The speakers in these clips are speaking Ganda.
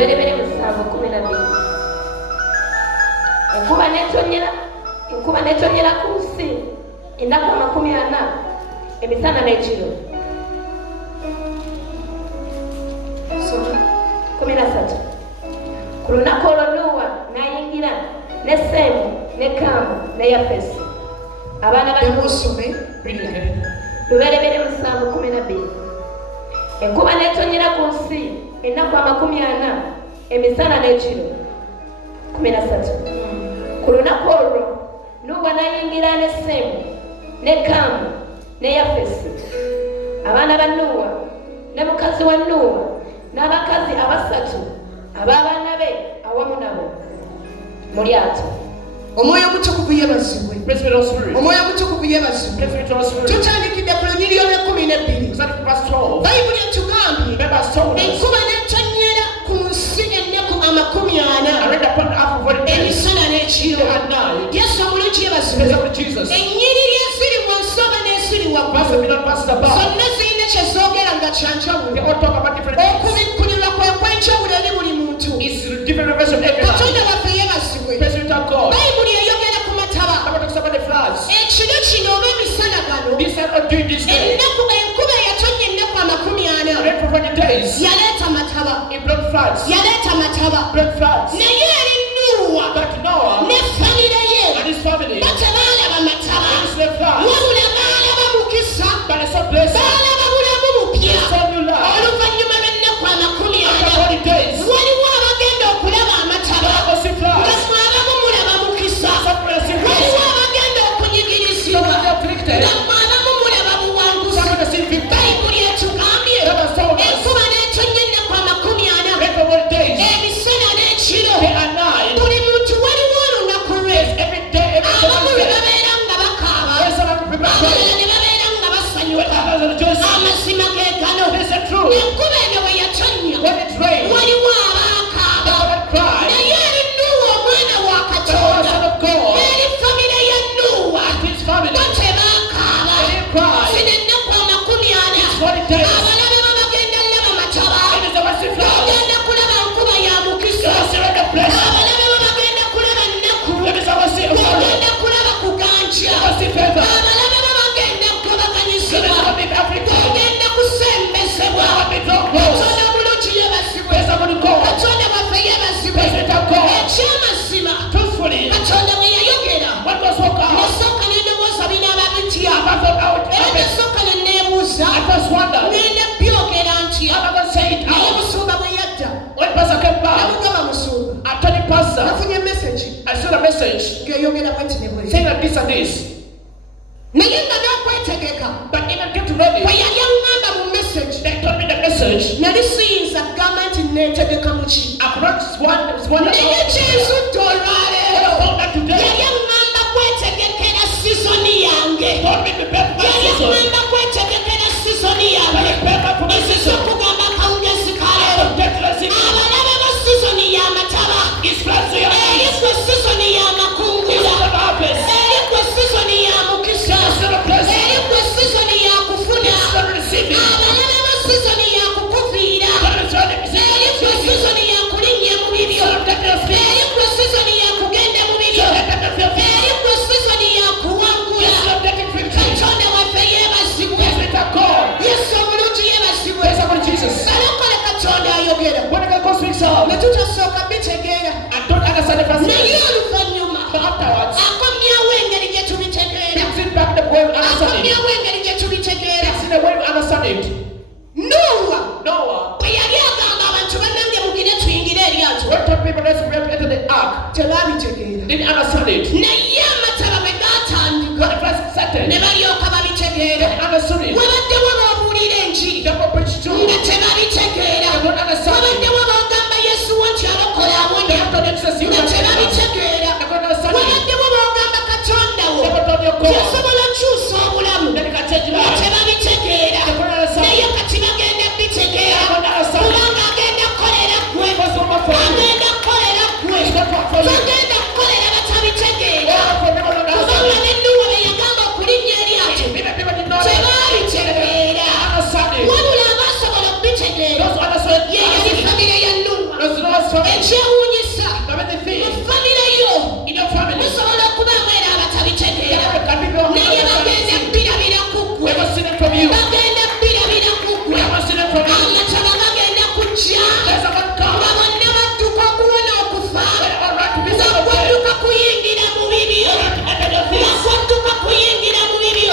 Luberebere 7:12. Enkuba netonyera ku nsi ennaku 40 emisana n'ekiro. 13. Ku lunaku olwo Nuuwa n'ayingira ne Seemu ne Kaamu ne Yafesi abaana ba Luberebere 7:12. Enkuba netonyera ku nsi ennaku 40 emisana n'ekiro. 13. Ku lunaku olwo Nuuwa n'ayingira ne Seemu ne Kaamu ne Yafesi abaana ba Nuuwa ne mukazi wa Nuuwa n'abakazi 3 ab'abaana be awamu nabo mu lyato. Omwoyo omutukuvu yeebazibwe. Omwoyo omutukuvu yeebazibwe. Tutandikidde ku lunyiriri olw'12. Bayibuli etugambye enkuba n'etonyera ku nsi ennaku 40 emisana n'ekiro. Yesu omulungi yeebazibwe. Ennyiriri eziri mu nsi oba n'eziri waggulu zonna zirina kye zoogera nga kyanjawulo. Okubikkulirwa kw'enjawulo eri buli muntu. Katonda waffe yeebazibwe. Bayibuli eyogera ku mataba. Ekiro kino oba emisana gano ennaku enkuba eyatonnya ennaku 40 yaleeta mataba. Naye eri Nuuwa ne famire ye batebaalaba mataba wabula baalaba mukisa, baalaba bulamu bupya. Oluvannyuma lw'ennaku 40 waliwo abagenda okulaba amataba nga mwabamu mulaba mukisa. Waliwo abagenda okunyigirizibwa nga mwabamu mulaba buwanguzi. Bayibuli etugambye enkuba n'etonnya ennaku 40 emisana n'ekiro. Buli muntu waliwo olunaku lwe. Abamu lwe babeera nga bakaaba, abalala ne babeera nga basanyuka. Amazima ge gano. Enkuba eno bwe yatonnya waliwo abaakaaba. Naye eri Nuuwa omwana wa Katonda eri famire ya Nuuwa bo tebaakaaba. Zino ennaku 40 abalala babagenda laba mataba, bagenda kulaba nkuba ya mukisa. Abalala babagenda kulaba nnaku, bagenda kulaba kuganja. Abalala babagenda kugabaganyizibwa, bagenda kusembezebwa. Katonda mulungi yeebazibwe. Katonda waffe yeebazibwe. Ekyamazima Katonda bwe yayogera nasooka n'endowooza binaaba bitya. Era nasooka ne neebuuza ngenda byogera ntya. Naye musumba bwe yadda namugamba musumba nafunye message ng'eyogera bweti ne bweti. Naye nga n'okwetegeka bwe yali aŋŋamba mu message nali siyinza kugamba nti neetegeka mu ki. Naye kyensudde olwaleero yali aŋŋamba kwetegekera sizoni yange. Yali aŋŋamba kwetegekera sizoni yange. Esiza okugamba kawungezi kaleero. Abalabe ba sizoni y'amataba, eri gwe sizoni y'amakungula, eri gwe sizoni ya mukisa, eri gwe sizoni ya kufuna, abalabe ba sizoni ya kukufiira, eri gwe sizoni ya kulinnya mu bibyo, eri gwe sizoni ya kugenda mu bibyo, eri gwe sizoni ya kuwangula. Katonda waffe yeebazibwe. Yesu omulungi yeebazibwe. Balokole Katonda ayogera ne tutasooka bitegeera, naye oluvannyuma akomyawo engeri gye tubitegeera. Nuuwa bwe yali agamba abantu bannange mugende tuyingire eryato tebaabitegeera. Naye amataba bwe gaatandika ne balyoka babitegeera. Wabaddewo b'obuulira enjiri nga tebabitegeera. Wabaddewo b'ogamba Yesu nti alokola awonya nga tebabitegeera. Wabaddewo b'ogamba Katonda wo yasobola okukyusa obulamu nga tebabitegeera. Naye kati bagenda bitegeera kubanga agenda kukolera ggwe, agenda kukolera ggwe, togenda kukolera batabitegeera. Kubanga ne Nuuwa be yagamba okulinnya eryato tebaalitegeera, wabula abaasobola okubitegeera ye yali famire ya Nuuwa. ekyewuunyisa But the thing mu famire yo in your family, musobola okuba mwera abatabitegeera there can be people naye bagenda birabira ku we ggwe have seen it from you. bagenda birabira ku We ggwe have seen it from you. amataba bagenda kujja There's a one nga come. bonna badduka okuwona okufa All right to be nga saved. kwadduka kuyingira mu bibyo Enter your nga things. kwadduka kuyingira mu bibyo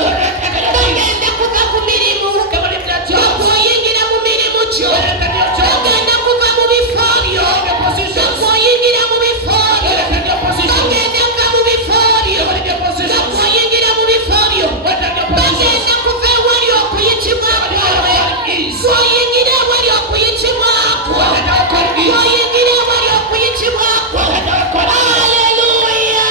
bagenda kuva ku mirimu Come on, lift that nga job. bw'oyingira mu mirimu gyo Enter your job. bagenda kuva mu bifo byo Enter your nga positions. bw'oyingira mu bifo byo Enter your positions. bagenda kuva mu bifo byo Come on, in your nga positions. bw'oyingira mu bifo byo Enter your positions. bagenda kuva ewali okuyitibwa kwawe bw'oyingira ewali okuyitibwa kwo bw'oyingira ewali okuyitibwa kwo Haleluya!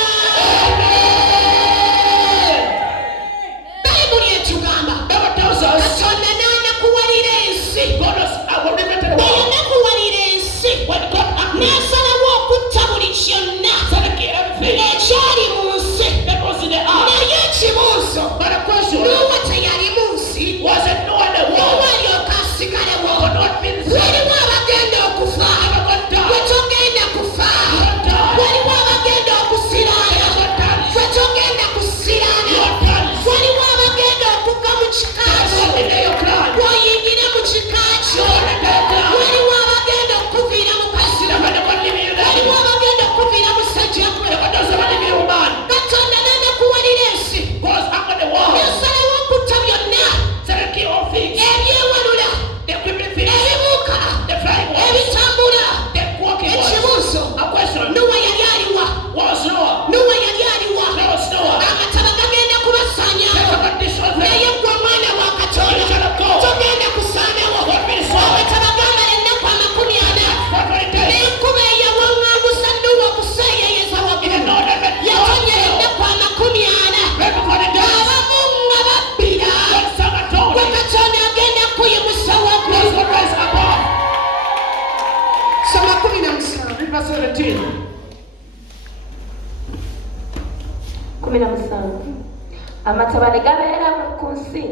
Bayibuli etugamba Bible tells us Katonda n'anakuwalira ensi God has limited the bwe world. yanakuwalira ensi When God acted, n'asalawo okutta buli kyonna suddenly everything ekyali mu nsi that was in the earth. naye ekibuuzo But the question n'owa teyali mu nsi was it no one that n'owa was alyoka asigalewo or not been saved. waliwo abagenda okufa gwe togenda kufa waliwo abagenda okusiraana gwe togenda kusiraana waliwo abagenda okuva mu kika kyo bw'oyingira mu kika kyo waliwo abagenda okuviira mu kasira waliwo abagenda okuviira musajja gwe katonda n'anakuwalira ensi yasalawo okutta byonna ebyewalula ebibuuka ebitambula ekibuuzo nowa yali aliwa nowa yali aliwa amataba gagenda kubasaanyawo naye gwe omwana wa katonda togenda kusaanawo amataba gambala ennaku 40 n'enkuba eyawaŋŋangusa nowa okuseeyeyeza waggulu yatonyera ennaku 40 abamu nga babbira gwe katonda agenda kuyimusa waggulu soma 17 Verse 17. 17 amataba ne gabeera ku nsi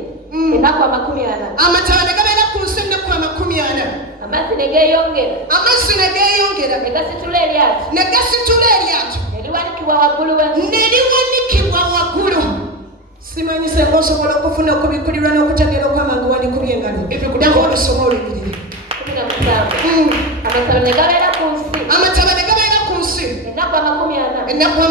ennaku 40 amataba ne gabeera ku nsi ennaku 40 amazzi ne geeyongera amazzi ne geeyongera ne gasitula eryato ne gasitula eryato ne liwanikibwa waggulu w'ensi ne liwanikibwa waggulu simanyi senga osobola okufuna okubikkulirwa n'okutegeera okwamangu wanikubye engalo danga olusoma olubiriri 17 amataba ne gabeera ku nsi amataba ne gabeera ku nsi ennaku 40 ennaku 40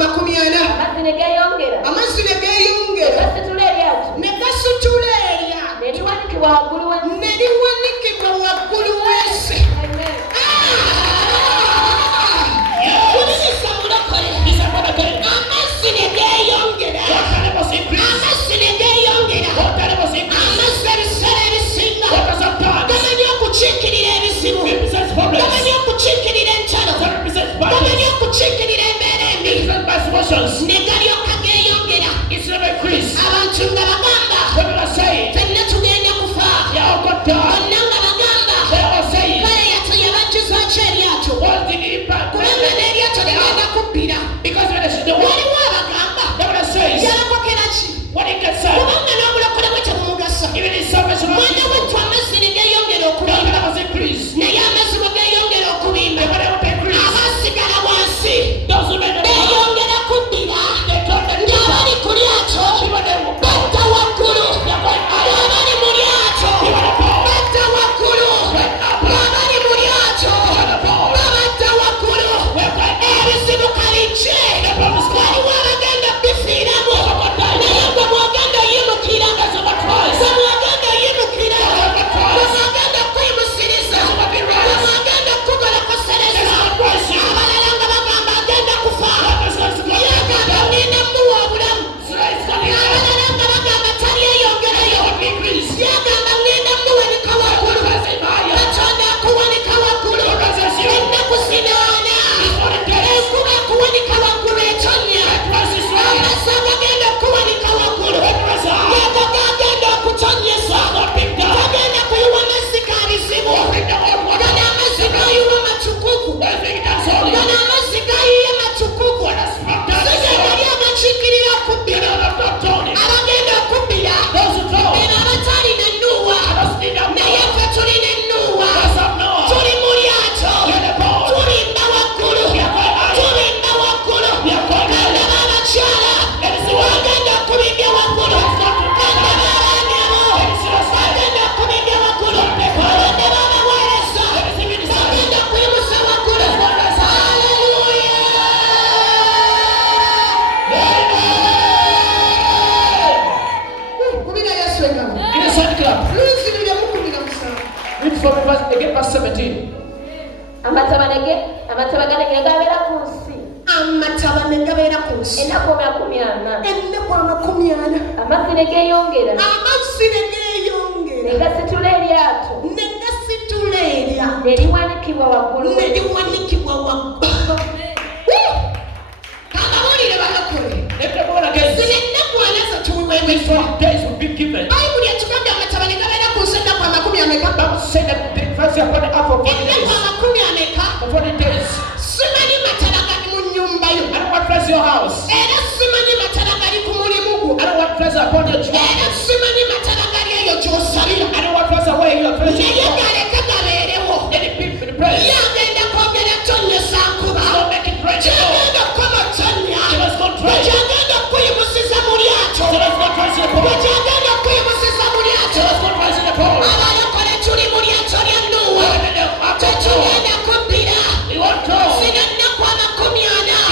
amazzi ne geeyongera amazzi ne geeyongera gasitula eryato ne gasitula eryato ne liwanikibwa waggulu w'ensi ne liwanikibwa waggulu w'ensi Amen. Kulirisa mulokole amazzi ne geeyongera amazzi ne geeyongera amazzi ebiseera ebisinga gamanyi okukiikirira ebizibu gamanyi okukiikirira entalo gamanyi okukiikirira embeera embi ne galyoka geeyongera abantu nga bagamba fenna tugenda kufa bonna nga bagamba kale yato yabajjuza ki eryato kubanga n'eryato ligenda kubbira waliwo abagamba yalokokera ki kubanga n'obulokole bwe tebumugasa mwana wettu amazzi ne geeyongera okubimba naye amazzi bwe geeyongera okubimba abasigala wansi beeyongera kubbira ng'abali ku lyato badda waggulu abali mu lyato badda Let's hand clap. Lunzibira mukumira musanvu. Read for me again, verse 17. amatabaganege gabeera ku nsi Amatabane gabeera ku nsi. ennaku 40. Ennaku 40. amazzi ne geeyongera Amazzi ne geeyongera. ne gasitula eryato Ne gasitula eryato. ne liwanikibwa waggulu Ne liwanikibwa waggulu. Amawulire balokole. Let the Lord again. Zino ennaku ana zatuweebwa. These 40 days will be given. Bayibuli etugambye amatabane gabeera ku nsi ennaku 40. Bible said that the first year upon the half of 40 Ennaku days. 40. For 40 days. Simanyi matala gali mu nnyumba yo. I don't want to your house. Era simanyi matala gali ku mulimu gwo. I don't want pressure upon your job. Era simanyi matala gali eyo gy'osabira. I don't want pressure where you are pressing. Naye galeke gabeerewo. Any people in the prayer. Ye agenda kwogera tonnyesa nkuba. Don't make it right. Kyagenda kukola tonnya. Let's go try. Kyagenda kuyimusiza mu lyato. So let's go try the boat. Kyagenda kuyimusiza mu lyato. So let's go try the boat. Abalokole tuli mu lyato lya Nuuwa. Tetugenda kubbira. You want to? Zino ennaku 40.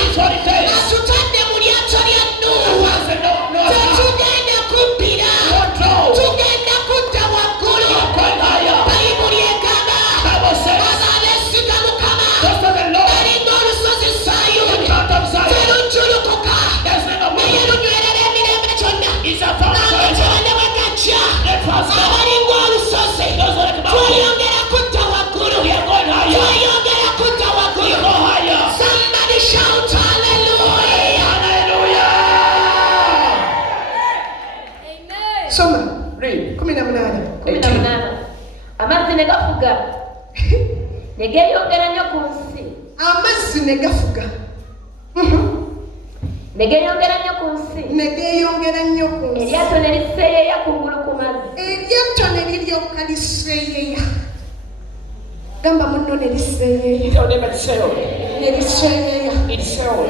It's 40 days. Atutadde mu lyato lya Nuuwa. No. Tetugenda kubbira. You want to? Tugenda kudda waggulu. You're going higher. Bayibuli egamba Bible says. abeesiga Mukama Just for the Lord. balinga olusozi Sayuuni. Mount of Zion. Terujjulukuka. There's no Naye more. lunywerera emirembe gyonna. It's a fountain. Amatabane bwe gajja. Let us go. Abalinga olusozi. Those are the mountains. Tweyongera kudda waggulu. We are going higher. Tweyongera kudda We waggulu. go higher. Somebody shout hallelujah. Hallelujah. Soma. Read. 18. 18. amazzi ne gafuga ne geeyongera nnyo ku nsi Amazzi ne gafuga. ne geeyongera nnyo ku nsi Ne geeyongera nnyo ku nsi. eryato ne liseeyeeya kungulu ku mazzi Eryato ne liryoka liseeyeeya. Gamba munno ne liseeyeeya. Tell them it's sailed. Ne liseeyeeya. It's sailed.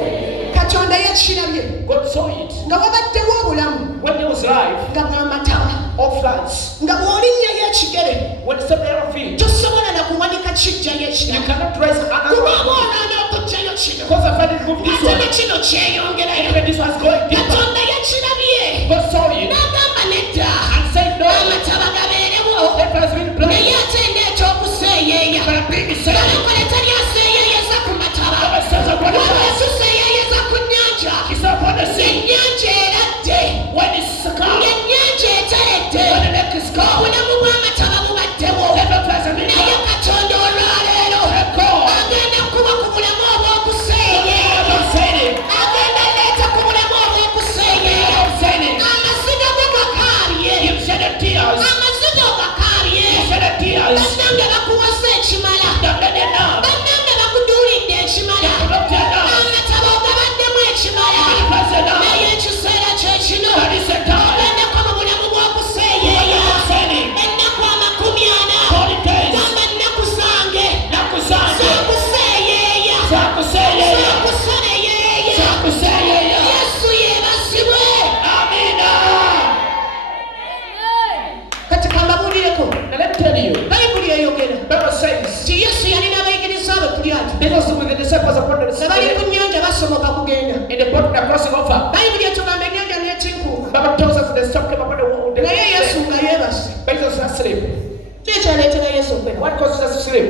Katonda yakirabye God saw it. nga wabaddewo obulamu When there was life nga bw'amataba or floods. nga bw'olinnyayo ekigere When it's up there of feet. tosobola na kuwanika kijjayo You ekirala cannot raise kuba another one. bw'onaana okuggyayo kino Because I find it move this ate ne one. kino kyeyongerayo. Even this one's going deeper. Katonda yakirabye God saw it n'agamba nedda and said no. amataba gabeerewo That has been naye placed. ate ndeeta okuseeyeeya. But bring the sail. Balokole talyaseeyeeyeza ku mataba Bible says upon the wabula sea. tuseeyeeyeza ku nnyanja. It's upon the sea. Ennyanja eradde. When it's calm. Ng'ennyanja etaledde. When the lake is calm. Obulamu bw'amataba bubaddewo. Never place a Naye minute. Katonda olwaleero God. agenda kuba ku bulamu obw'okuseeyeeya. I'm saying it. Agenda leeta ku bulamu obw'okuseeyeeya. I'm saying it. Amaziga go gakaabye. You shed the tears. Amaziga gakaabye. You shed the tears. Bannange bakuwasa ekimala. You've done enough. Bannange bakuduulidde ekimala. You've looked enough. Amataba ogabaddemu ekimala. You've placed enough. Naye ekiseera kye kino That is the time. agendako mu bulamu bw'okuseeyeeya. I'm saying it. Ennaku 40. 40 days. Gamba nnaku zange Nakusanje. zaakuseeyeeya. Zakuseyeya. Zaakuseeyeeya. Zakuseyeya. Yesu yeebazibwe. Amina. Kati kambabuulireko. Now let me tell you. Bayibuli eyogera Bible says. ti Yesu yalina abayigiriza be ku lyato. Because with the disciples upon the Nga bali ku sea. nnyanja basomoka kugenda. In the boat they're crossing over. Bayibuli etugamba ennyanja n'etinkuuka. Bible tells us the storm came upon the water. Naye Yesu nga yeebase. But Jesus was asleep. Ki ekyaleetera Yesu okwebaka? What caused Jesus to sleep?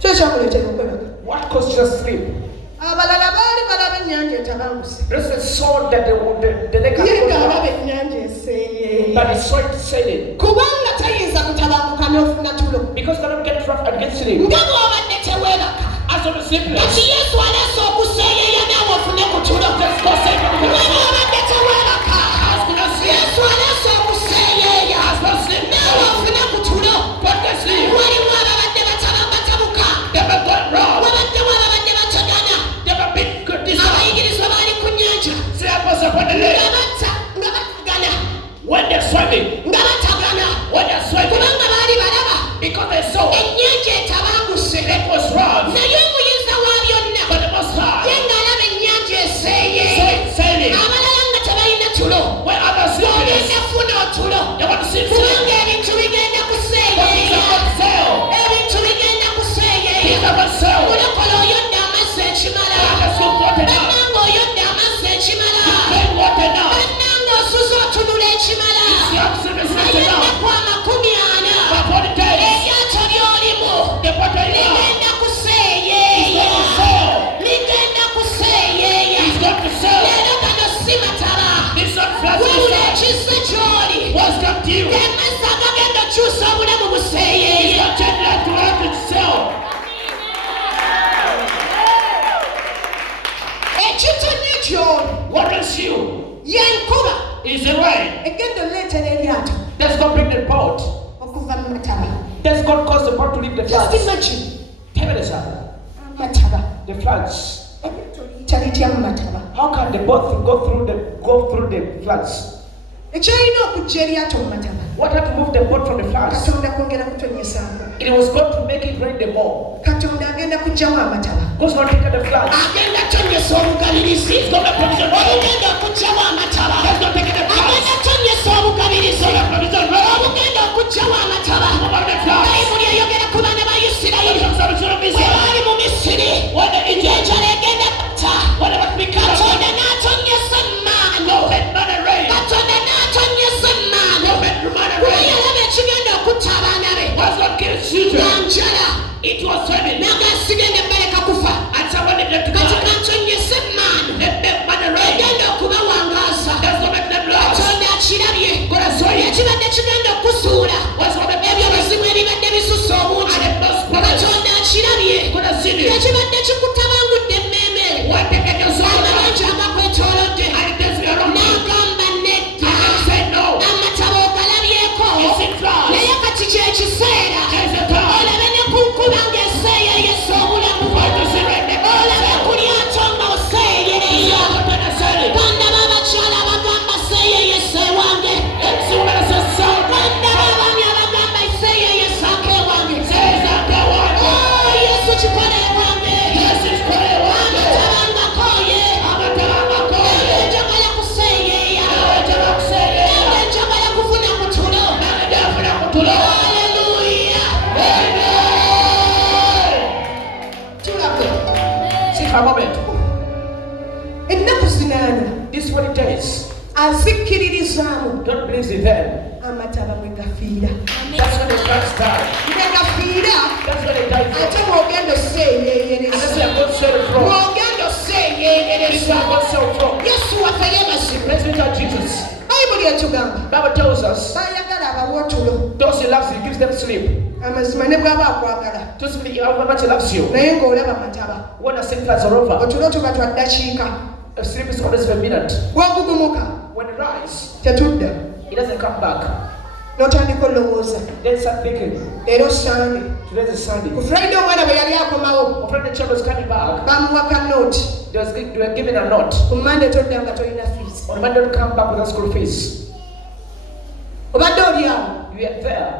Ki ekyamuleetera okwebaka? What caused Jesus to sleep? Abalala baali balaba ennyanja etabanguse. Rest saw that the lake had Ye gone ng'alaba down. ennyanja eseeyeeya. But he saw it sailing. Kubanga tayinza kutabanguka n'ofuna tulo. Because they don't get rough and get sleep. Nga bw'obadde teweebaka. As on the sleepless. Kati Yesu aleese okuseeyeeya naawe ofune ku tulo. Just go say Nga bw'obadde teweebaka. As we don't sleep. Yesu aleese okuseeyeeya As we don't sleep. naawe ofune ku tulo. But they sleep. Waliwo ababadde batabuka. Never gone wrong. Wabaddewo ababadde bategana. Never been good this time. Abayigirizwa baali ku nnyanja. Disciples upon the lake. Nga batagana. When they're swimming. Nga batagana. When they're swimming. Kubanga baali balaba. Because they saw Ennyanja etabanguse. it was rough. Naye omuyinza wa byonna. But the Most Ye High. ng'alaba ennyanja eseeyeeya. Sailing. Abalala nga tebalina tulo. When others see Ogenda this. funa otulo. They want to see Kubanga ebintu bigenda But these kuseeyeeya. are not sail. Ebintu bigenda These kuseeyeeya. are not sail. Mulokole oyodde amazzi ekimala. Let's go water now. Bannange oyodde amazzi ekimala. Drink water now. Bannange osuze otunula ekimala. What's come to you? Yemasa agagenda kyusa obulamu It's buseeyeeye. not changing life to life itself. Ekitonye ky'oli What is you? y'enkuba Is the rain. egenda oleetera eryato That's God bring the boat. okuva mu mataba. That's God cause the boat to leave the Just floods. imagine Tell me this up. amataba. The floods. Eryato liyita litya mu mataba? How can the boat go through the floods? Ekyalina okujja eryato mu mataba, What had to move the boat from the floods? Katonda kwongera kutonyesaako. It was God to make it rain the more. Katonda agenda kuggyamu amataba. God's not taking the floods. Agenda tonyesa obugabirizi. He's going to provision. Obugenda okuggyamu amataba. He's not taking the floods. Agenda tonyesa obugabirizi. Obugenda okuggyamu amataba. Over the floods. Bayibuli eyogera ku baana ba Isirayiri bwe baali mu Misiri, When the Egypt, enjala egenda kutta. whatever became of Katonda n'atonyesa emmaano. not a rain. Katonda n'atonyesa emmaano. Kuba yalaba ekigenda okutta abaana be. Was not killing children. Nga njala. It was famine. N'agasigenda embaleka kufa. And somebody left to Kati God. kantonyesa emmaano. Let them man a rain. Egenda okubawangaaza. That's not make them lost. Katonda akirabye. God has saw it. Ekibadde kigenda okusuula. Was what the Ebyo bizibu ebibadde bisusa obungi. And it must promise. Katonda akirabye. God has seen it. Ekibadde kikutabangudde emmeeme. What they get your soul. Amabanja agakwetoolodde. And it tells me around you. N'agamba nedda. And say no. Amataba ogalabyeko. It's in floods. Naye kati kye kiseera. There's a time. Olabe ne ku nkuba ng'eseeyeeyesa obulamu bwo. Why to see rain? Olabe ku lyato nga oseeyeeya. Banda b'abakyala abagamba seeyeeyesa ewange. Banda b'abaami abagamba seeyeeyesaako ewange. Oh, Yesu kikole ewange. Amataba ngakooye. Nange njagala kuseeyeeya. Nange njagala kufuna ku tulo. Hallelujah. Tulabwe. See for a moment. Ennaku zinaana This is what it is. azikkiririzaamu Don't believe in them. amataba mwe gafiira. That's when the floods die. Mwe gafiira That's when they die from. ate bw'ogenda And that's oseeyeeyereza. where God said it from. Bw'ogenda This is oseeyeeyereza. where God said it from. Yesu waffe yeebazibwe. Praise be to Jesus. Bayibuli etugamba Bible tells us baayagala abawa otulo. those he loves, he gives them sleep. Amazima ne bw'aba akwagala Just believe how much he loves you. naye ng'olaba mataba. When the sick floods are over, Otulo tuba twa ddakiika. sleep is always for a minute. Bw'ogugumuka When it rise, tetudda. it doesn't come back. N'otandika olowooza. Then start thinking, Leero Sande. today's a Sunday. Ku Friday omwana bwe yali akomawo My friend, the child was coming back. bamuwa ka nooti. They were given a note. Ku Monday todda nga tolina fees. On Monday, to come back with a school fees. Obadde oli awo You are there.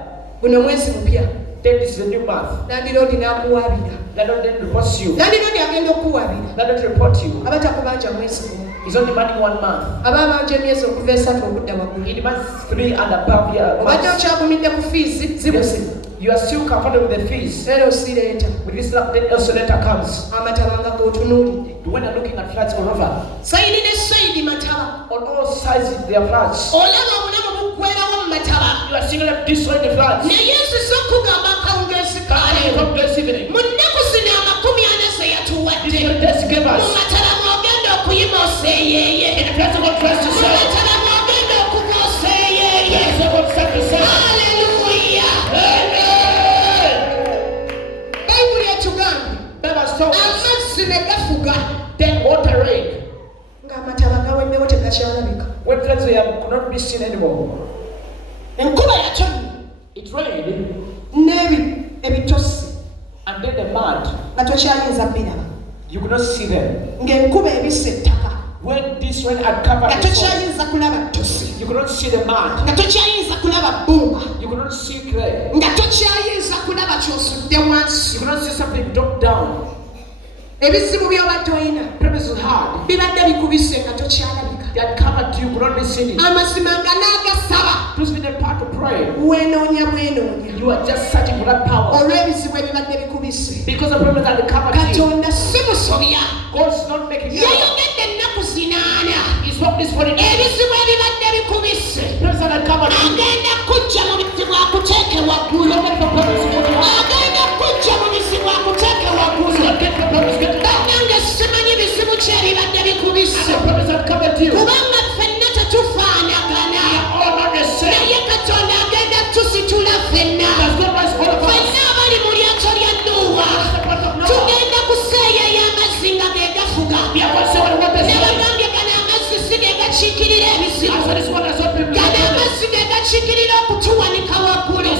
guno mwezi mupya. Then this is a new month. Nandiroodi n'akuwaabira. That don't then reports you. Nandiroodi agenda okuwaabira. That don't report you. Aba takubanja mwezi gumu. He's only demanding 1 month. Aba abanja emyezi okuva esatu okudda waggulu. He demands 3 and above year Obadde months. okyagumidde ku fees zibuze. You are still comfortable with the fees. Leero osireeta. With this luck, then also letter comes. Amataba nga g'otunuulidde. When you're looking at floods all over, Sayidi ne sayidi mataba. on all sides they are floods. Olaba obulamu buggweerawo mu mataba. You are seeing them destroying the floods. Naye nzize okugamba akawungeezi Come kaaleero. this evening. Mu nnaku zino 40 ze This is yatuwadde. what this gave Mu us. mataba mw'ogenda okuyima oseeyeeye. In the place of God, trust Mu yourself. mataba mw'ogenda okuva oseeyeeye. Yes, I want to set yourself. Hallelujah. Amen. Bayibuli etugambye Bible told us. amazzi ne gafuga Then water rain. ng'amataba gaweddewo tegakyalabika. When floods could not be seen anymore. Enkuba yatonnya It rained, ebitosi and then the mud, nga tokyayinza biraba. you could not see them. Ng'enkuba ebisse ettaka When this rain had covered nga the soil, tokyayinza kulaba ttosi. you could not see the mud. Nga tokyayinza kulaba bbumba. You could not see clay. Nga tokyayinza kulaba ky'osudde wansi. You could not see something dropped down. Ebizibu by'obadde olina Premise was hard. bibadde bikubisse nga tokyalabika. They had covered you, could not be seen it. Amazima nga n'agasaba It was the part to pray. weenoonya bwenoonya You are just searching for that power. olw'ebizibu ebibadde bikubisse. Because the premise had covered you. Katonda si musobya. God's not making you. Yayogedde ennaku zinaana He spoke this morning. ebizibu ebibadde bikubisse Premise had covered you. agenda kujja mu bizibu akuteeke waggulu. Agenda kujja mu bizibu akuteeke waggulu. Bannange simanyi bizibu ki ebibadde bikubisse The premise had covered you. kubanga ffenna tetufaanagana All not the same. naye ebizibu I said this one has opened me. gano amazzi ge gakiikirira okutuwanika waggulu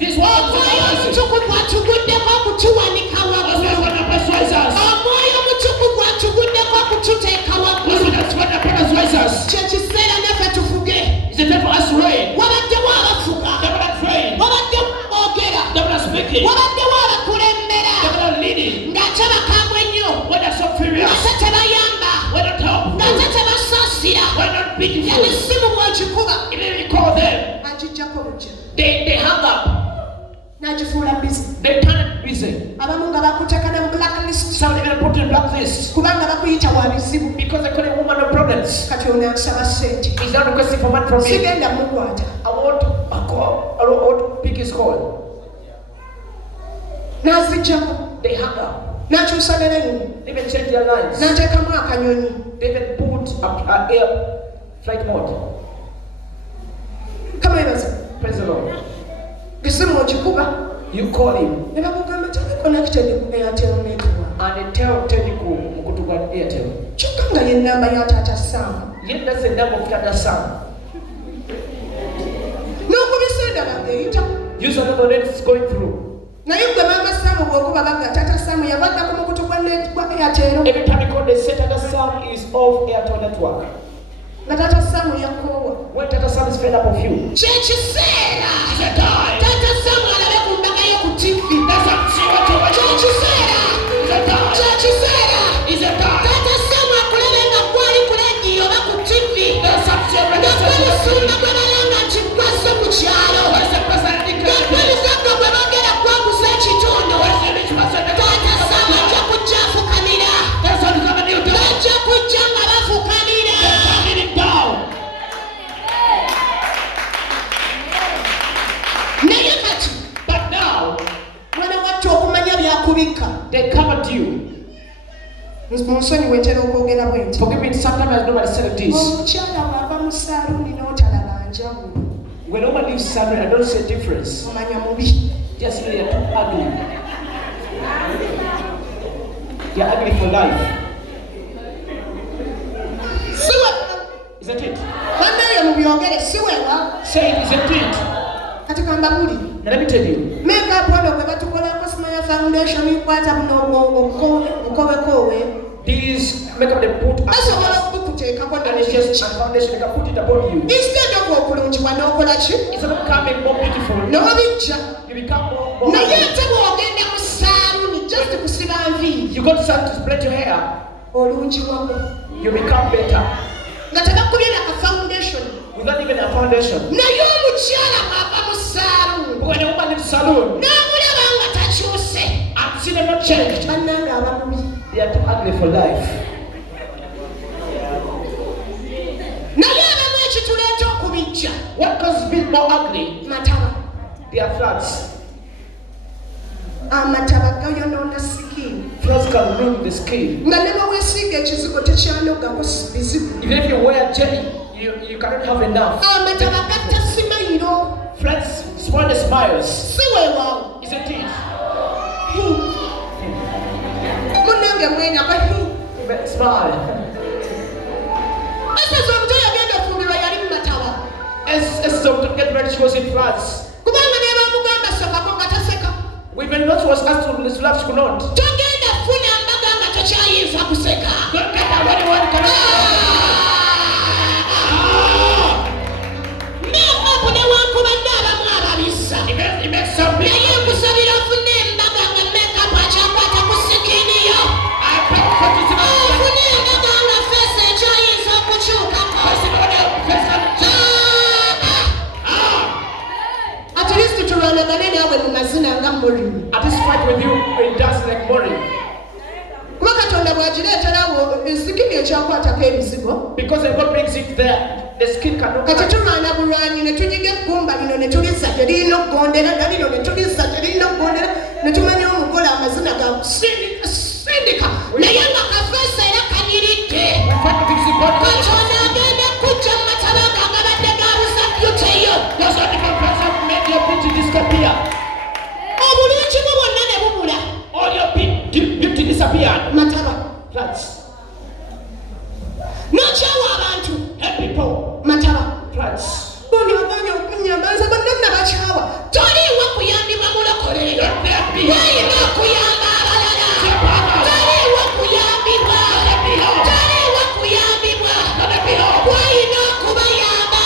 This one has omwoyo opened me. omutukuvu atuguddeko okutuwanika waggulu That's what persuades us. omwoyo omutukuvu atuguddeko okututeeka waggulu That's what persuades us. kyekiseera naffe tufuge It's a time for us to reign. wabaddewo abafuga Never not praying. wabaddewo aboogera Never not speaking. wabaddewo abakulembera Never not leading. ng'ate bakambwe ennyo We're not so furious. ng'ate tebayamba We're not helpful. ng'ate tebasaasira We're not pitiful. emisimu bw'ogikuba Even if you call them, agijjako bujja they hung up. n'agifuula bizi They turn it busy. abamu nga bakuteeka ne mu blacklist Some even put in blacklist kubanga bakuyita wa bizibu because they call a woman of problems. kati ono ansaba ssente He's not requesting for money from me. sigenda mukwata I want a call. I want to pick his call. n'aziggyako They hung up. n'akyusa ne layini They even changed their lines. n'ateekamu akanyonyi They even put an air flight mode. kamebaza Praise the Lord. gesimu ogikuba You call him ne bakugamba telekonekitedi ku airtel network and they tell Tediku Mukutuga Airtel. kyokka nga ye nnamba ya taata saamu Yet that's the number of Tata Sam. n'okubisa endala ng'eyita Use another net is going through. naye gwe maama saamu bw'okuba baga taata saamu yabadda ku mukutu gwa airtel Every time you call, they say Tata Sam is off Airtel network. nga taata saamu yakoowa When Tata Sam is fed up of you, kyekiseera it's a time. taata saamu alabe ku mbaga yo ku tivi That's what see what you want. kyekiseera It's a time. kyekiseera It's a time. taata saamu akulabe nga gwali ku lediyo oba ku tivi That's what you want. nga gwe musumba gwe balanga nti gwasse mu kyalo Where's the person nga declared gwe this? musagga bwe bagera kwaguza ekitundu Where's the rich person declared taata saamu ajja kujja afukamira That's what you got to do. bajja kujja nga bafukamira Turn it down. naye kati But now, mwana watta okumanya byakubika they covered you. munsonyi wentera okwogera bwe nti Forgive me, sometimes I nobody said this. omukyala bw'ava mu saaluuni n'otalaba njawulo When a woman leaves salary, I don't see a difference. omanya mubi Just really are too ugly. They're ugly for life. si we Isn't it? bannayo mubyogere si wewa Say it, isn't it? kati kamba buli Now let me tell you. makeup ono gwe batukolako simanya foundation ikwata buno obukowekoowe These makeup they put basobola up okukuteekako and it's just a foundation, they can put it upon you. instead of okulungibwa n'okola ki Instead of becoming more beautiful, n'obijja you become more naye ugly. ate bw'ogenda mu saaluuni just kusiba nviiri You go to start to split your hair, olungiwako you become better. nga tebakubye na ka foundation Without even a foundation. naye omukyala bw'ava mu saaluuni But when a woman leaves salon n'amulaba nga takyuse and see them not changed, bannanga abamubi they are too ugly for life. naye abamu ekituleeta okubijja What causes being more ugly? mataba They are floods. amataba gayonoona sikiini Floods can ruin the skin. nga ne bweweesiiga ekizigo tekyanogako bizibu Even if you wear jelly, you cannot have enough. amataba gatta simayiro Floods spoil the smiles. si weewaawo Isn't it? munnange mwenyaka Smile. eseza omuto yagenda ofumbirwa yali mu mataba As to get ready, she was in floods. kubanga ne bamugamba sokako nga taseka When not was asked to laugh, she could not. togenda funa mbaga nga tokyayinza kuseka Don't get that one, one cannot. mekapu newankubadde abamu ababisa It makes some big. naye nkusabira ofune embaga nga mekapu akyakwata ku sikiniyo I pray for you to ofune embaga nga feesi ekyayinza okukyukako at least tulwanagane naawe mu mazina nga mulimi At this fight with you, it does like worry. kuba katonda bw'agireeterawo esikini ekyakwatako ebizigo Because when God brings it there, the skin cannot kati catch. tulwana bulwanyi ne tugiga eggumba lino ne tulizza gyeriyina okugondera nalino ne tulizza gyeriyina okugondera ne tumanya omugole amazina ga kusindika naye nga kafeesa era kanyiridde We fight to fix the body. katonda agenda kujja mu mataba nga agabadde gabuza byuteyo That's why the person made your beauty disappear. obulungi bwo bwonna ne bubula All your beauty disappeared. mataba Floods. n'okyawa abantu Help people. wayina okuyamba abalala taliwo kuyambibwa taliwo kuyambibwa wayina okubayamba.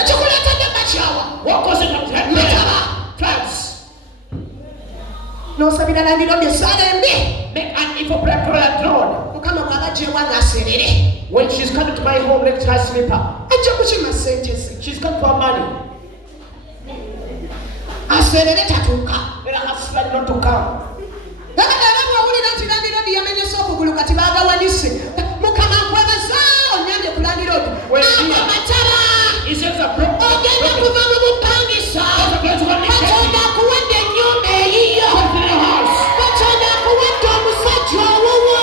Ekikuleetedde bakyawa mutaba n'osabira landiro ly'essaala embi mukama bw'abagyewa ng'aserere When she's coming to my home, let her sleep up. ajja kukima ssente ze She's come for money. aserere tatuuka. Let her husband not to come. era bw'owulira nti landiro lyamenyesa okugulu kati baagawanise mukama nkwebaza onyambye ku landiro lyo ago mataba He says a broken. ogenda kuva mu bupangisa katonda akuwadde ennyumba eyiyo katonda akuwadde omusajja owuwo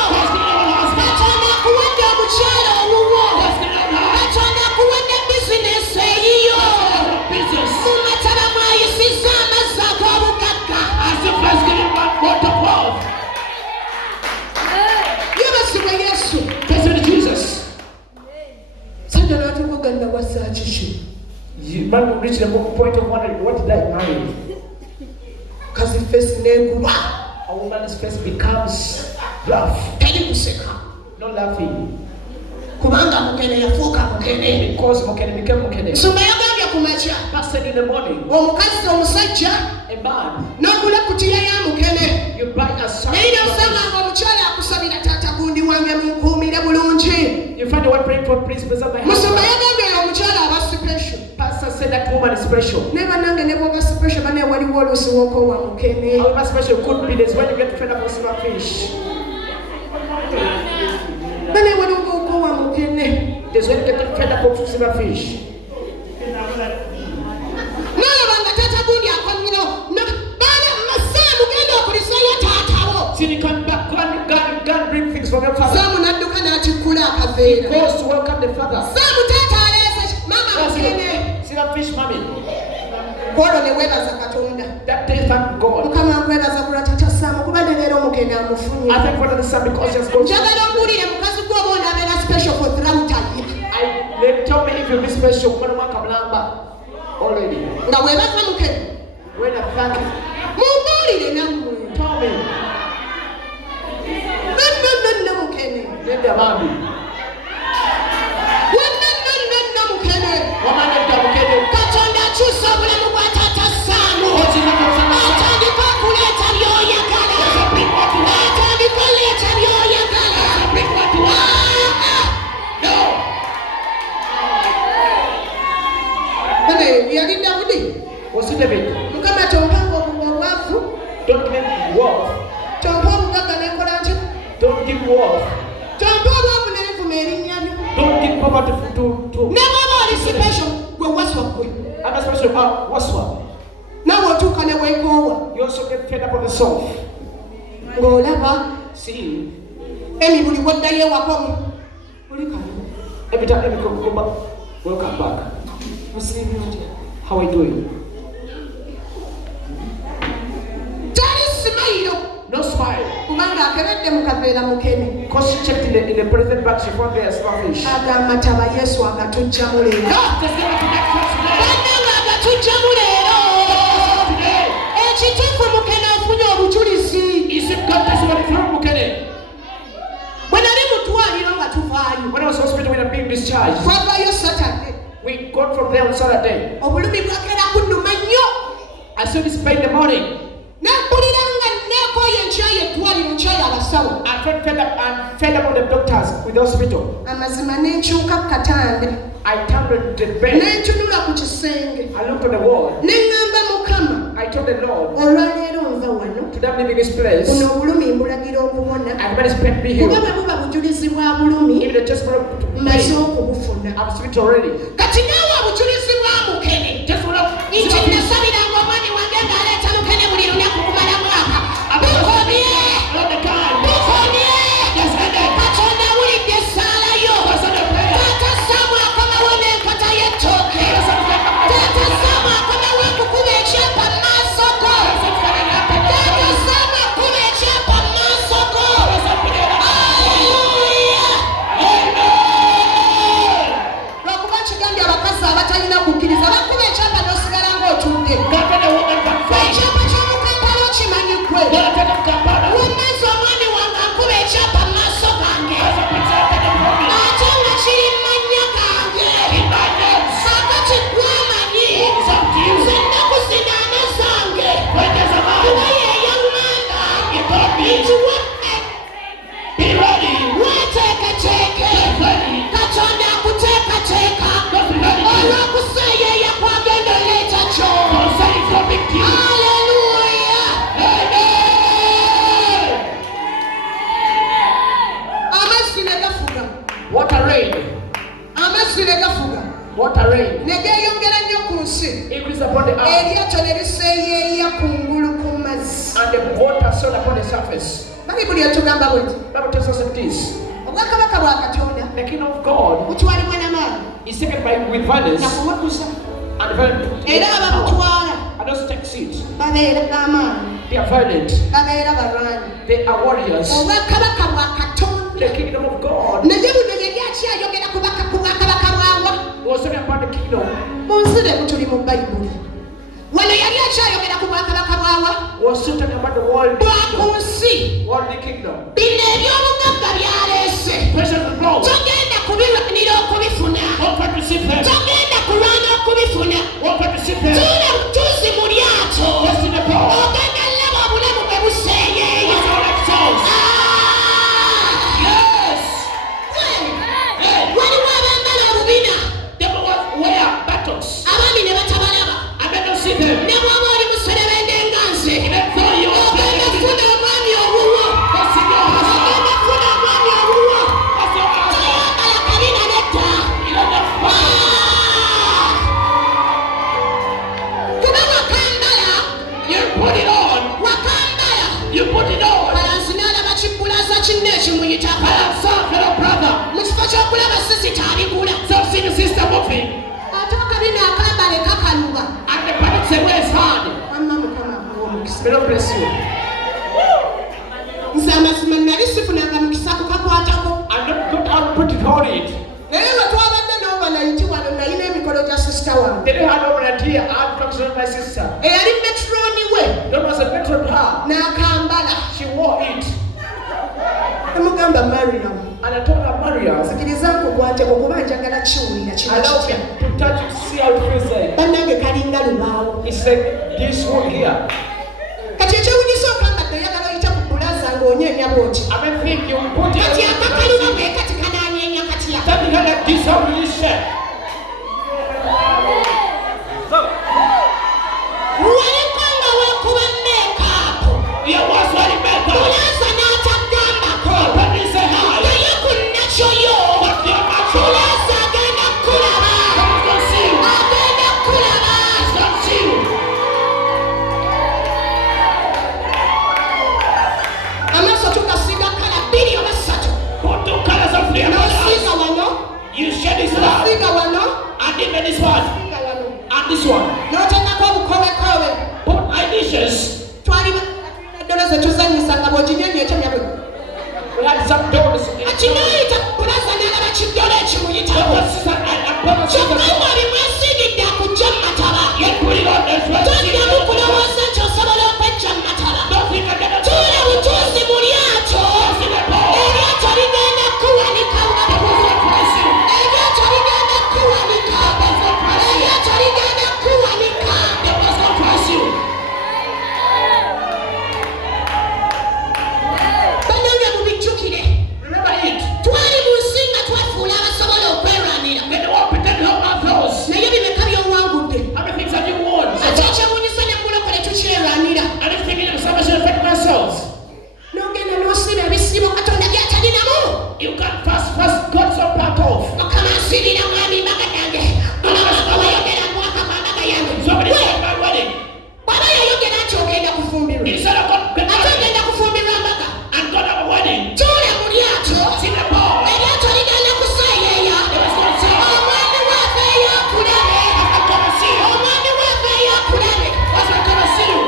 katonda akuwadde omukyala owuwo katonda akuwadde bizinesi eyiyo mu mataba mwayisiza amazzi ag'obugagga. Yebasibwe Yesu. Jesus. Sajja n'atuuka ogenda wassa kiki Man will reach the point of wondering, what did I marry? kazi fesi n'egulwa A woman's face becomes rough. teri kuseka No laughing. kubanga mukene yafuuka mukene. Because Mokene became Mokene. Nsumba yagambye ku makya Pastor in the morning, omukazi omusajja a man, n'agula kutiya ya mukene you buy a son. naye n'osanga ng'omukyala akusabira taata gundi wange munkuumire bulungi. You find the one praying for, please preserve my Musumba husband. yagambye oyo omukyala aba special. Pastor said that woman is special. ne bannange ne bw'oba special bane waliwo oluusi w'okoowa mukene. However special could be, there's when you get fed up with silver fish. bane waliwo okoowa mukene. There's when you get fed up with silver fish. n'olaba nga taata gundi akomyewo baana masaa mugenda okulisayo taatawo. See, you come back, go and bring things from your father. saamu n'adduka n'atikkula akaveera. Goes to welcome the father. saamu taata aleese mama mukene. Silver fish, mommy. olwo ne weebaza katonda. That day, thank God. mukama nkwebaza kulwa tata saamu kubadde leero mukene amufunye. I thank God the son because he has gone. njagala omuwulire mukazi gw'oba onaabeera special for thrauta ye They tell me if you be special, when I come already. nga weebaza mukene. When I thank you, mumbuulire nammwe. tell me, nonnonnonna mukene. then the mommy. wannonnonnonna mukene. Woman, let them get it. katonda akyusa obulamu bwa taata saamu. atandika okuleeta by'oyagala. atandika oleeta by'oyagala. bane yali dawudi. Was it David? mukama tompanga obwavu. Don't give him wealth. tompa obugagga n'enkola ntya. Don't give wealth. tompa obwavu n'envuma erinnya lyo. Don't give poverty to ne bw'oba oli special gwe waswa gwe. other special. What's one? naawe otuuka ne weekoowa. You also get fed up on the soul. ng'olaba See, emi buli bw'oddayo ewaka oli kale. every time you go back, welcome back. osiibye otya. How are you doing? tali simayiro No smile. kubanga akebedde mu kaveera mukene. Because she checked in the present bag, she found there a silver fish. agamba taba yesu agatujjamu leero. bannanga agatujjamu leero. ekituufu mukene afunye obujulizi. bwe nali mu ddwaliro nga tuvaayo. When I was hospital, we were being discharged. twavaayo Saturday. We got from there on Saturday. obulumi bwakeera kunnuma nnyo. I saw this pain in the morning. n'empulira nga neekooye nkyayo eddwaliro nkyayo abasawo. I felt fed up with the doctors with the hospital. amazima n'enkyuka ku katande. I turned on the bed. n'entunula ku kisenge. I looked on the wall. ne ŋŋamba mukama. I told the Lord, olwaleero nva wano. today I'm leaving this place. buno obulumi mbulagira okuwona. I'm going to spend me kuba here. bwe buba bujulizi bwa bulumi Even the just for mmaze okubufuna. I'm sweet already. kati naawe obujulizi bwa mukene. Just for nti nasabiranga omwami wange ng'aleeta mukene buli lunaku kumala mwaka. bukomye bukomye. katonda awulidde essaala yo. taata saamu akomawo n'enkota y'ettooke. taata saamu akomawo okukuba ekyapa mu maaso go. taata saamu akuba ekyapa mu maaso go. Aleluya. lwakuba nkigambye abakazi Water rain. Amazzi ne gafuga. Water rain. Ne geeyongera nnyo ku nsi. Increase upon the earth. Eryato ne liseeyeeya kungulu ku mazzi. And the water sold upon the surface. Bayibuli etugamba bw'eti. Bible tells us it is. Obwakabaka bwa Katonda. The kingdom of God Butwalibwa n'amaanyi. is taken by with violence. Na kubutuza. And violent. Era ababutwala. And those who take seat. Babeera b'amaanyi. They are violent. Babeera balwanyi. They are warriors. Obwakabaka bwa Katonda. The kingdom of God Naye buno yali akyayogera ku bwakabaka bwawa. was talking about the kingdom. Munzire tuli mu Bayibuli. Wano yali akyayogera ku bwakabaka bwawa. Was still talking about the world Bwa kingdom. ku nsi. Worldly kingdom. Bino eby'obugagga byaleese. Precious and gold. Togenda kubirwanira okubifuna. One part receive them. Togenda kulwana okubifuna. One part receive them. Tuula butuuzi mu lyato. What's in the power? Ogenda laba obulamu bwe buseeyeeya. What's all that souls? Yes. Waliwo abambala obubina. Them was wear battles. Abaami ne batabalaba. I may not see them. Ne bw'oba oli muserebende nga nze. Even though you are Ogenda praying. funa omwami owuwo. What's in your heart? Ogenda funa omwami owuwo. What's your heart? Toyambala kabina nedda. You know that power. Kuba wakambala. You put it on. Wakambala. You put it on. Balansi n'alaba kibbulaza kinne ekimuyitako. I have some fellow brother. Mu kifo ky'okulaba sisita abigula. Some senior sister moving. Ate akabina akambala kakaluba. And the panic say where is hard. Wamma Mukama akuwa omukisa. May God bless you. Nze amazima nali sifunanga mukisa kukakwatako. And don't have put it on it. Naye bwe twabadde n'obanayiti wano nalina emikolo gya sisita wange. They didn't have over that here. I'm talking to my sister. Eyali metroni we There was a metro to her. n'akambala. She wore it. Namugamba Mariam. And I told her, Maria, Sikiriza nkukwateko kuba njagala kiwulira kino allow kitya. me to touch it, see how it feels like. Bannange kalinga lubaawo. It's like this one here. Kati ekyewunyisa okambadde oyagala oyita ku bulaza ng'onyeenya bw'oti. I mean, think you put it Kati on akakaluma the bwe kati kanaanyeenya katya. something like this, how will you share? Waliko nga weekuba meekaapu. There was one in Mecca. Bulaza n'atagambako. When you say hi, Naye ku nnakyoyo. what's your macho? Bulaza agenda kukulaba. He's gonna see you. Agenda kukulaba. He's gonna see you. Amaaso tukasiiga kala bbiri oba ssatu. Put two colors of flame on N'osiiga us. wano. You share this one. N'osiiga wano. And even this one. N'osiiga wano. And this one. N'oteekako obukowekowe. Put eyelashes. Twali ddolo ze tuzannyisa nga bw'oginyeenya ekyomya bwe. We had some doors. Kati n'ayita bulaza n'alaba kiddolo There ekimuyitako. was I promise you Kyokka the ng'oli mwesiigidde akujja mu mataba. Get put it on this one. Toddamu kulowooza nti osobola okwejja mu mataba. Don't think I get a Tuula butuuzi mu lyato. Eryato ligenda kuwanika. Eryato ligenda kuwanika. Eryato ligenda kuwanika. Bannange mubijjukire. Remember it. Twali mu nsi nga twefuula abasobola okwerwanira. When the one pretend to help ourselves. Naye bimeka by'owangudde. How many things have you won? Ate ekyewuunyisa ne mulokole tukyerwanira. And if thinking of salvation affect ourselves. N'ogenda n'osiba ebisiibo Katonda by'atalinamu. You can fast God some part of. Mukama nsiibira mwami mbaga yange. Abayogera mwaka mbaga yange. Somebody said my wedding. Bw'aba yayogera nti ogenda kufumbirwa. He said I got Ate married ogenda kufumbirwa mbaga. and got a wedding. Tuula mu lyato. See the ball. Eryato ligenda kuseeyeeya. Omwami wafeeyo akulabe. I'm gonna see you. Omwami wafeeyo akulabe. I'm gonna see you.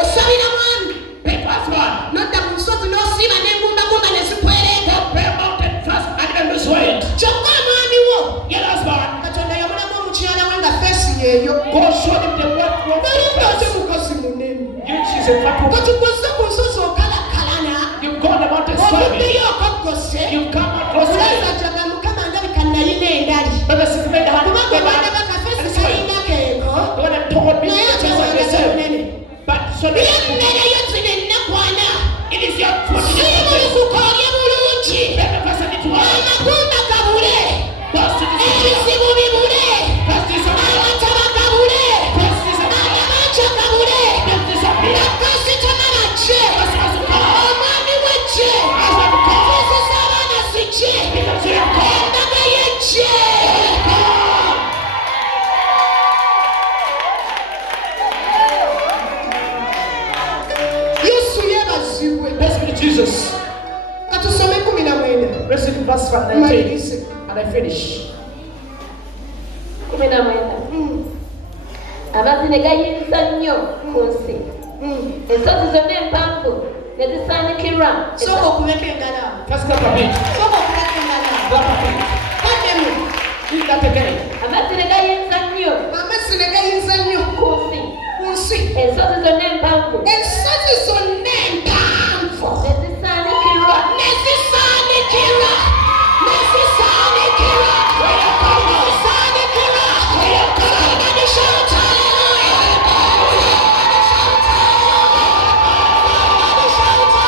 Osabira mwami. Big fast one. N'odda mu nsozi n'osiiba n'engumbagumba ne zikwereeta. Bear mountain fast and then lose weight. Kyokka omwami wo. Your husband. Katonda yamulaga omukyala we nga feesi yeeyo. Go show him the work. Nalinga ate mukazi munene. You she's a fat woman. Katugozze ku nsozi okalakkalana. You've gone the mountain serving. Ovuddeyo okoggose. You've come across Bulaza it. jaga Mukama ndabika nalina endali. But the sister made the hand. Kubanga obadde bakafeesi kalinga keeko. The one that told me Naye to ate tell wange myself. munene. But so Naye emmere yo zino ennakwana. it is your food. Siibulukuka olye bulungi. Better person it was. Amagumba gabule. Bust it is Ebizibu bibule. Bust this up. Amataba gabule. Bust this up. Amabanja gabule. Bust this up. Bakasitoma bajje. Bust verse 19 and I finish. Amazzi ne gayinza nnyo ku nsi. Ensozi zonna empanvu ne zisaanikirwa. Soko okuleka engala. First clap a bit. Soko okuleka engala. Clap a bit. Kaddemu. Do that again. Amazzi ne gayinza nnyo Amazzi ne gayinza nnyo ku nsi. ku nsi. Ensozi zonna empanvu Ensozi zonna empanvu ne zisaanikirwa. ne zisaanikirwa. Ne zisaanikirwa. Zisaanikirwa. Somebody shout hallelujah. Somebody shout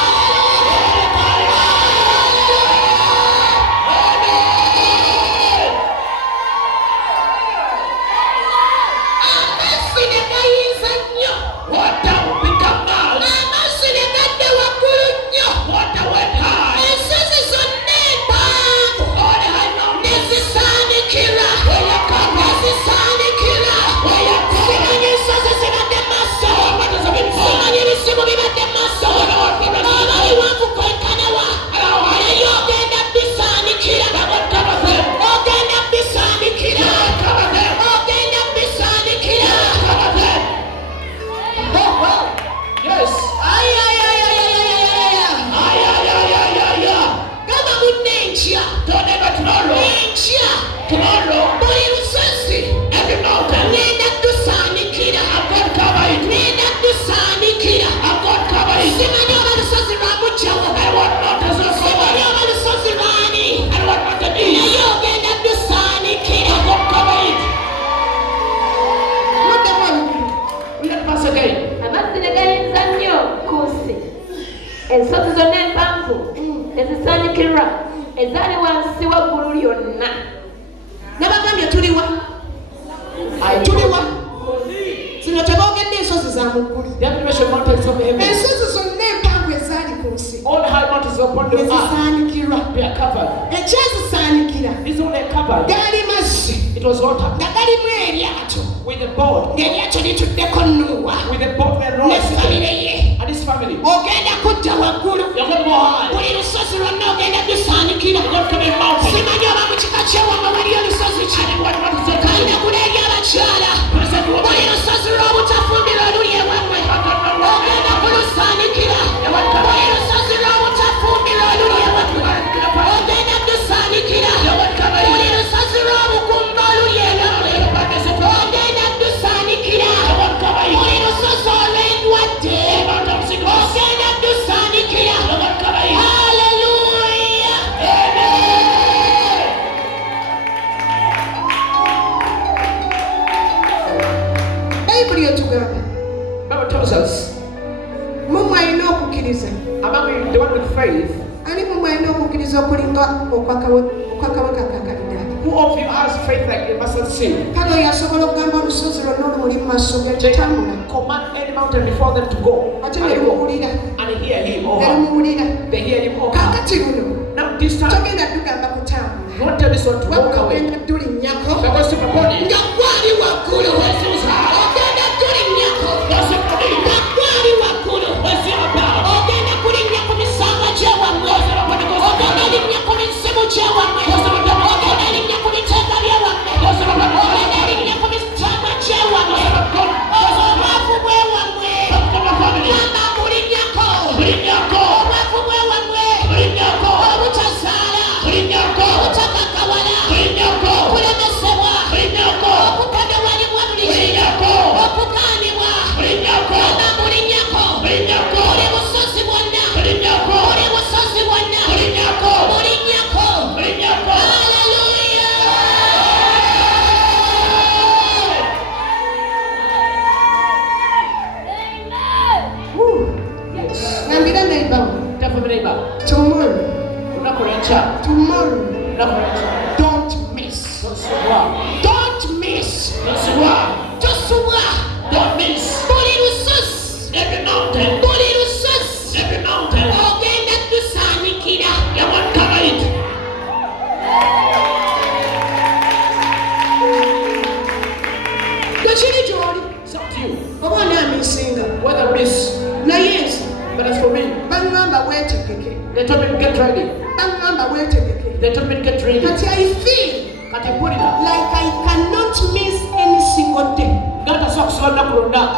Amazzi ne gayinza nnyo. Water will become mouth. Amazzi ne gadde waggulu nnyo. Water went high. Ensozi zonna empanvu On high mountains. ne zisaanikirwa. Ne zisaanikirwa. Simanyi ensozi zibadde maso. Simanyi ebisimu bibadde maso. Oba biwanvu kwenkanawa. Naye ogenda bisaanikira. Ogenda bisaanikira. Ogenda bisaanikira. Yes. Ay, ay, ay, ay, ay, ay, ay, ay, ay. Ay, ay, ay, ay, ay, ay. Gamba munne enkya. Don't ever tomorrow. Enkya. Tomorrow. Buli lusozi. Every mountain. Ngenda tusaanikira. I've got cover it. Ngenda tusaanikira. I've got cover it. Simanyi oba lusozi lwa mugyawo. I want mountains of Simanyi cover. oba lusozi lwani. I want mountain is. Naye ogenda tusaanikira. I've got cover it. Muddemu olugulu. Read that verse again. Amazzi ne gayinza nnyo ku nsi. Ensozi zonna empanvu ne zisaanikirwa. Ezaali wansi waggulu lyonna. Nabagambye tuliwa. Tuliwa. Zino teboogedde ensozi za mu ggulu. The activation mountains of heaven. Ensozi zonna empanvu ezaali ku nsi. All high mountains upon the Ne earth. zisaanikirwa. They are covered. Ekyazisaanikira This one they covered. gaali mazzi It was water. nga galimu eryato. With the boat. Ng'eryato lituddeko Nuuwa With the boat and ne Noah famire ye. and his family. Ogenda kujja waggulu. You're going to go high. Buli lusozi lwonna ogenda lusaanikira. You're going to come in mountain. Simanyi oba mu kika kyewamwe waliyo lusozi ki. Kalina kula eri abakyala. Buli lusozi lw'obutafumbira oluli ewamwe. Ogenda kulusaanikira. Buli lusozi lw'obutafumbira oluli ewamwe. Ogenda lusaanikira. Buli lusozi lw'obukumba oluli ewamwe. Ogenda lusaanikira. Buli lusozi olw'endwadde. Ogenda lusaanikira. Hallelujah. Bayibuli etugamba Bible tells us, mumwe alina okukkiriza. among you, the one with faith, Ani mumwe alina okukkiriza okulinga okwakabaka kakaliddaali. who of you has faith like a mustard seed? Kale oyo asobola okugamba olusozi lwonna olumuli mu maaso ge tetambula. Command any mountain before them to go. Ate And ne they go. lumuwulira. And they hear him or Ne her. lumuwulira. They hear him or her. Kaakati luno Now this time, togenda tugamba kutambula. you won't tell this one to walk Wabula away. ogenda tulinnyako. Because to body. Nga gwali waggulu. Ogenda tulinnyako. Nga gwali waggulu. Ogenda kulinnya ku misango gy'ewammwe. Ogenda linnya ku misimu gy'ewammwe. Ogenda linnya ku biteeka by'ewammwe. Ogenda linnya ku misango gy'ewammwe. Obwavu bw'ewammwe. Gamba mulinnyako. Obwavu bw'ewammwe. Obutazaala. Obutakakawala. Okulemesebwa. Okukodowalibwa buli kimu. Okugaanibwa. Gamba mulinnyako. Buli busozi bwonna. Buli busozi bwonna. Mulinnyako. Hallelujah. Ngambira neighbor. Tell for the neighbor. Tomorrow. Unakorencha. Tomorrow. Unakorencha. Don't miss. Don't miss. Tosubwa. Don't miss. Buli lusozi. Every mountain. Buli lusozi. Every mountain. Ogenda tusaanikira. You won't cover it. Tekiri gy'oli. It's up to you. Oba onaamisinga. Whether it is, Naye nze but as for me, baŋŋamba weetegeke. they told me to get ready. Baŋŋamba weetegeke. They They told me to get ready. But I feel Kati mpulira. like I cannot miss any single day. Ngata sokusobola olunaku lwonna.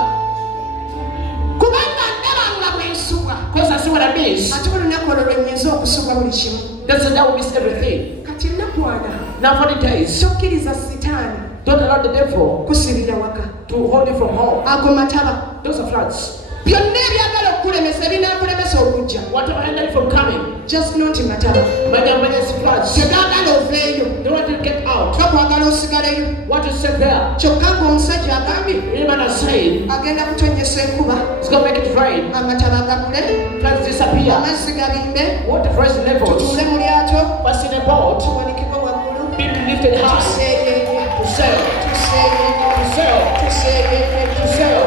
Kubanga ndaba nga bwe nsuba. Because I see what I miss. Ate olunaku olwo lwe nnyinza okusuba buli kimu. That's the day we miss everything. Kati ennaku ana. Now for the days. Tokkiriza sitaani. Don't allow the devil kusibira waka. to hold you from home. Ago mataba. Those are floods. Byonna ebyagala okukulemesa binaakulemesa okujja. Whatever hindered you from coming. Just not mataba. Manya floods. Tegaagala oveeyo. They want to get out. Bakwagala osigaleyo. Want to sit there. Kyokka ng'omusajja agambye. Anyone has said. Agenda kutonnyesa enkuba. It's going to make it rain. Amataba gabule. Floods disappear. Amazzi gabimbe. Water rise in levels. Tutuule mu lyato. What's in a boat? Tuwanikibwe waggulu. Being lifted high. Tuseeyeeye. To sail. Tuseeyeeye. To sail. Tuseeyeeye. To sail.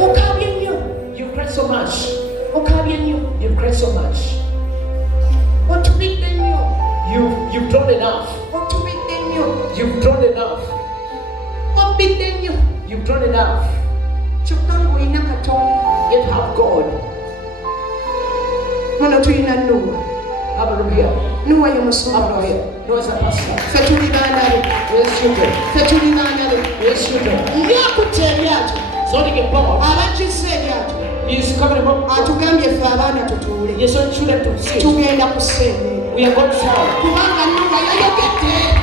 Okaabye nnyo. You've cried so much. Okaabye nnyo. You've cried so much. Otubidde nnyo. You've drawn enough. Otubidde nnyo. You've drawn enough. Obidde nnyo. You've drawn enough. Kyokka ng'olina Katonda. Yet have God. Muno tulina Nuwa. Hallelujah. Nuwa ye musumba. Hallelujah. No, as a pastor. Ffe tuli baana be. Yes, children. Ffe tuli baana be. Yes, children. Yakutte eryato. So they get bored. Abagisa eryato. He is coming about. Atugambye ffe abaana tutuule. Yes, so children to see. Tugenda kuseeyeeya. We are going to sail. Kubanga Nuwa yayogedde.